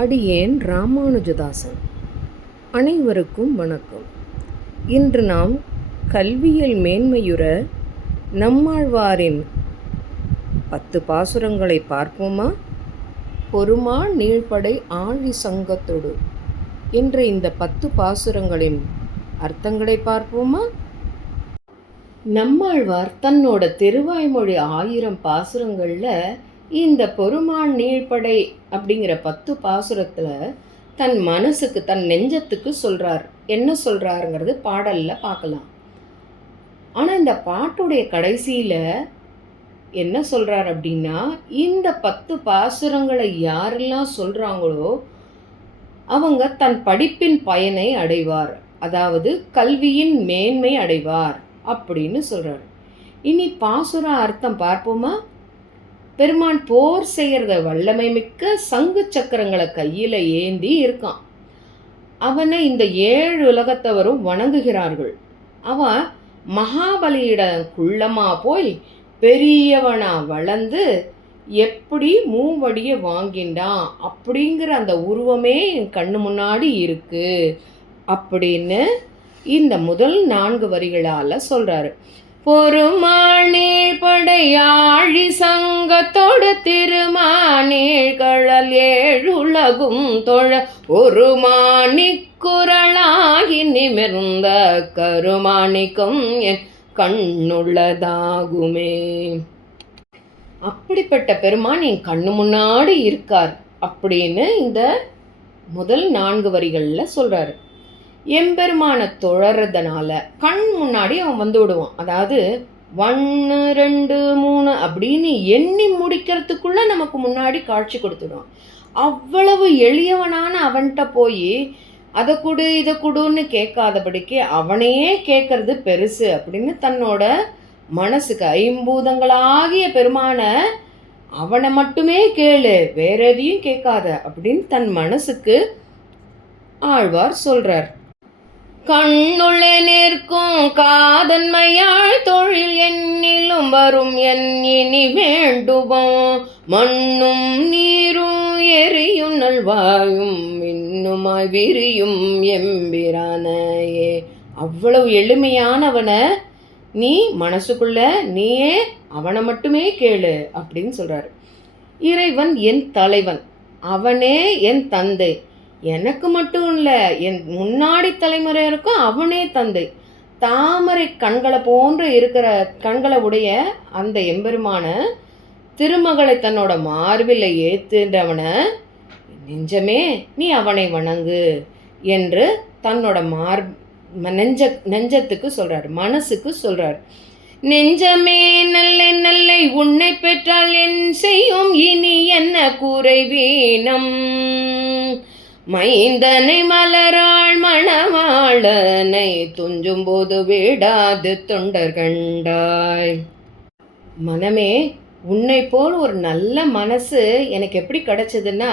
அடியேன் ராமானுஜதாசன். அனைவருக்கும் வணக்கம். இன்று நாம் கல்வியில் மேன்மையுற நம்மாழ்வாரின் பத்து பாசுரங்களை பார்ப்போமா? பொறுமா நீழ்படை ஆழி சங்கத்தொடு என்ற இந்த பத்து பாசுரங்களின் அர்த்தங்களை பார்ப்போமா? நம்மாழ்வார் தன்னோட திருவாய்மொழி ஆயிரம் பாசுரங்களில் இந்த பொறுமான் நீழ்படை அப்படிங்கிற பத்து பாசுரத்தில் தன் மனசுக்கு தன் நெஞ்சத்துக்கு சொல்கிறார் என்ன சொல்கிறாருங்கிறது பாடலில் பார்க்கலாம். ஆனால் இந்த பாட்டுடைய கடைசியில் என்ன சொல்கிறார் அப்படின்னா இந்த பத்து பாசுரங்களை யாரெல்லாம் சொல்கிறாங்களோ அவங்க தன் படிப்பின் பயனை அடைவார். அதாவது கல்வியின் மேன்மை அடைவார் அப்படின்னு சொல்கிறார் இனி பாசுர அர்த்தம் பார்ப்போமா? பெருமான் போர் செய்கிறத வல்லமை மிக்க சங்கு சக்கரங்களை கையில் ஏந்தி இருக்கான். அவனை இந்த ஏழு உலகத்தவரும் வணங்குகிறார்கள். அவன் மகாபலியிடம் குள்ளமாக போய் பெரியவனா வளர்ந்து எப்படி மூவடியை வாங்கிண்டான் அப்படிங்கிற அந்த உருவமே என் கண்ணு முன்னாடி இருக்குது அப்படின்னு இந்த முதல் நான்கு வரிகளால் சொல்கிறாரு பொறுமானீழ் படையாழி சங்கத்தோடு திருமானீழ் ஏழுலகும் தொழ ஒரு மாணிக்குரளாகி நிமிர்ந்த கருமாணிக்கம் என் கண்ணுள்ளதாகுமே. அப்படிப்பட்ட பெருமான் என் கண்ணு முன்னாடி இருக்கார் அப்படின்னு இந்த முதல் நான்கு வரிகளில் சொல்கிறாரு எம்பெருமானை தொழறதுனால கண் முன்னாடி அவன் வந்து விடுவான். அதாவது ஒன்று ரெண்டு மூணு அப்படின்னு எண்ணி முடிக்கிறதுக்குள்ள நமக்கு முன்னாடி காட்சி கொடுத்துடுவான். அவ்வளவு எளியவனான அவன்கிட்ட போய் அதை கொடு இதை கொடுன்னு கேட்காதபடிக்கு அவனையே கேட்கறது பெருசு அப்படின்னு தன்னோட மனசுக்கு ஐம்பூதங்களாகிய பெருமான அவனை மட்டுமே கேளு வேற எதையும் கேட்காத அப்படின்னு தன் மனசுக்கு ஆழ்வார் சொல்றார். கண்ணுள்ளே நிற்கும் காதன்மையாள் தொழில் எண்ணிலும் வரும் என் இனி வேண்டுவோம். மண்ணும் நீரும் எரியும் நல்வாயும் இன்னுமாய் விரியும் எம்பிரானையே. அவ்வளவு எளிமையானவனை நீ மனசுக்குள்ள நீயே அவனை மட்டுமே கேளு அப்படின்னு சொல்கிறாரு இறைவன் என் தலைவன் அவனே என் தந்தை. எனக்கு மட்டும் இல்லை என் முன்னாடி தலைமுறையருக்கும் அவனே தந்தை. தாமரை கண்களை போன்று இருக்கிற கண்களை உடைய அந்த எம்பெருமான திருமகளை தன்னோட மார்பில் ஏத்துன்றவனை நெஞ்சமே நீ அவனை வணங்கு என்று தன்னோட மார் நெஞ்ச நெஞ்சத்துக்கு சொல்கிறார் மனசுக்கு சொல்கிறார் நெஞ்சமே நல்ல நல்லை உன்னை பெற்றால் என் செய்யும் இனி என்ன குறைவீனம் வீணம்? மைந்தனை மலராள் மணவாளனை துஞ்சும் போது விடாது தொண்டர் கண்டாய். மனமே உன்னை போல் ஒரு நல்ல மனசு எனக்கு எப்படி கிடைச்சதுன்னா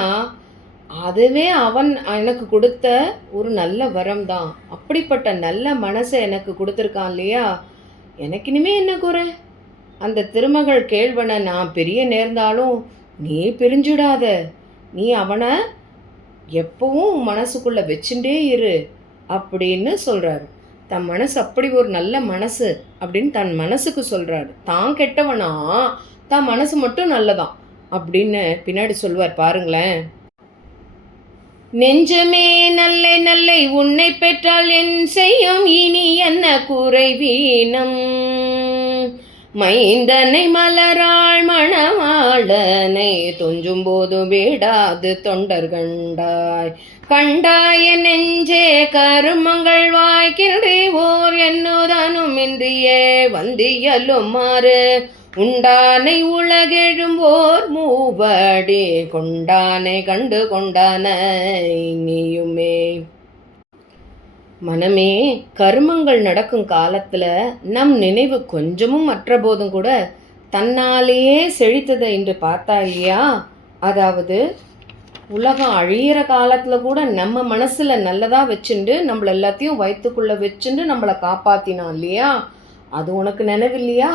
அதுவே அவன் எனக்கு கொடுத்த ஒரு நல்ல வரம் தான். அப்படிப்பட்ட நல்ல மனசை எனக்கு கொடுத்துருக்கான் இல்லையா? எனக்கு இனிமே என்ன குறை? அந்த திருமகள் கேள்வனை நான் பெரிய நேர்ந்தாலும் நீ பிரிஞ்சுடாத. நீ அவனை எப்பவும் மனசுக்குள்ளே வச்சுட்டே இரு அப்படின்னு சொல்கிறாரு தன் மனசு அப்படி ஒரு நல்ல மனசு அப்படின்னு தன் மனசுக்கு சொல்கிறாரு தான் கெட்டவனா? தான் மனசு மட்டும் நல்லதான் அப்படின்னு பின்னாடி சொல்வார் பாருங்களேன். நெஞ்சமே நல்லை நல்லை உன்னை பெற்றால் என் செய்யும் இனி என்ன குறை வீணம்? மைந்தனை மலராள் மணவாளனை துஞ்சும் போது விடாது தொண்டர் கண்டாய். கண்டாய நெஞ்சே கருமங்கள் வாய்க்கின்றி ஓர் என்னுதனுமின்றியே வந்தியலுமாறு. உண்டானை உலகெழும்போர் மூவடி கொண்டானை கண்டு கொண்டான நீயுமே. மனமே கர்மங்கள் நடக்கும் காலத்தில் நம் நினைவு கொஞ்சமும் மற்ற போதும் கூட தன்னாலேயே செழித்ததை என்று பார்த்தா இல்லையா அதாவது உலகம் அழியிற காலத்தில் கூட நம்ம மனசில் நல்லதாக வச்சுண்டு நம்மள எல்லாத்தையும் வயிற்றுக்குள்ளே வச்சுண்டு நம்மளை காப்பாற்றினோம் இல்லையா? அது உனக்கு நினைவில்லையா?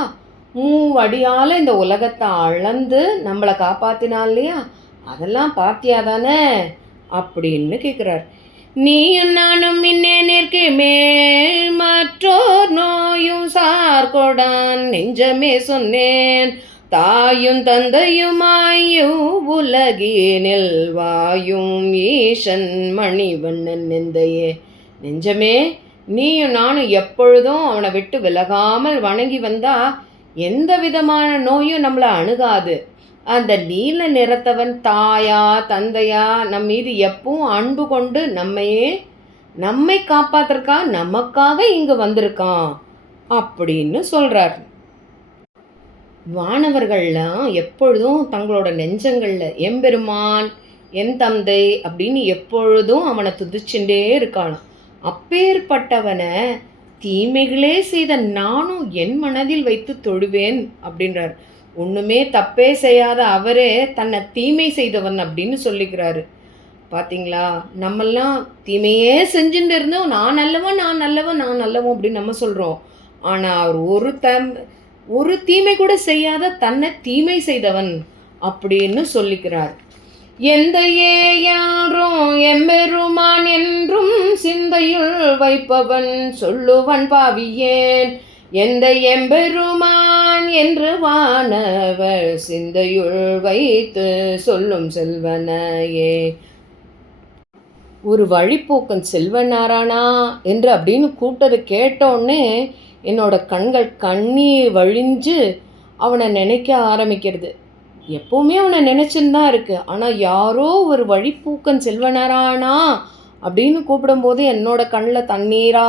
மூவடியால் இந்த உலகத்தை அளந்து நம்மளை காப்பாற்றினா இல்லையா? அதெல்லாம் பார்த்தியாதானே அப்படின்னு கேட்குறார் நீயும் நானும் இன்னே நிற்கு மேல் மற்றோர் நோயும் சார்கொடான். நெஞ்சமே சொன்னேன் தாயும் தந்தையுமாயும் உலகினில் வாயும் ஈசன் மணிவண்ணன் நெந்தையே. நெஞ்சமே நீயும் நானும் எப்பொழுதும் அவனை விட்டு விலகாமல் வணங்கி வந்தா எந்த விதமான நோயும் நம்மளை அணுகாது. அந்த நீல நிறத்தவன் தாயா தந்தையா நம் மீது எப்பவும் அன்பு கொண்டு நம்மையே நம்மை காப்பாத்துறக்கா நமக்காக இங்கு வந்திருக்கான் அப்படின்னு சொல்கிறார் வானவர்கள்லாம் எப்பொழுதும் தங்களோட நெஞ்சங்களில் எம்பெருமான் என் தந்தை அப்படின்னு எப்பொழுதும் அவனை துதிச்சுட்டே இருக்கானாம் அப்பேற்பட்டவனை தீமைகளே செய்த நானும் என் மனதில் வைத்து தொழுவேன் அப்படின்றார். ஒன்றுமே தப்பே செய்யாத அவரே தன்னை தீமை செய்தவன் அப்படின்னு சொல்லிக்கிறாரு. பார்த்தீங்களா நம்மெல்லாம் தீமையே செஞ்சுட்டு இருந்தோம். நான் நல்லவன் நான் நல்லவன் நான் நல்லவன் அப்படின்னு நம்ம சொல்கிறோம் ஆனால் அவர் ஒரு தம் ஒரு தீமை கூட செய்யாத தன்னை தீமை செய்தவன் அப்படின்னு சொல்லிக்கிறார். எந்த யாரும் எம்பெருமான் என்றும் சிந்தையுள் வைப்பவன் சொல்லுவன் பாவியேன். எந்த எம்பெருமான் என்று வானவர் சிந்தையுள் வைத்து சொல்லும் செல்வனையே. ஒரு வழிப்போக்கன் செல்வனாரானா என்று அப்படின்னு கூப்பிட்டதை கேட்டோடனே என்னோட கண்கள் கண்ணீர் வழிஞ்சு அவனை நினைக்க ஆரம்பிக்கிறது. எப்பவுமே அவனை நினைச்சுன்னு தான் இருக்கு. ஆனால் யாரோ ஒரு வழிப்பூக்கன் செல்வனாரானா அப்படின்னு கூப்பிடும்போது என்னோட கண்ணில் தண்ணீரா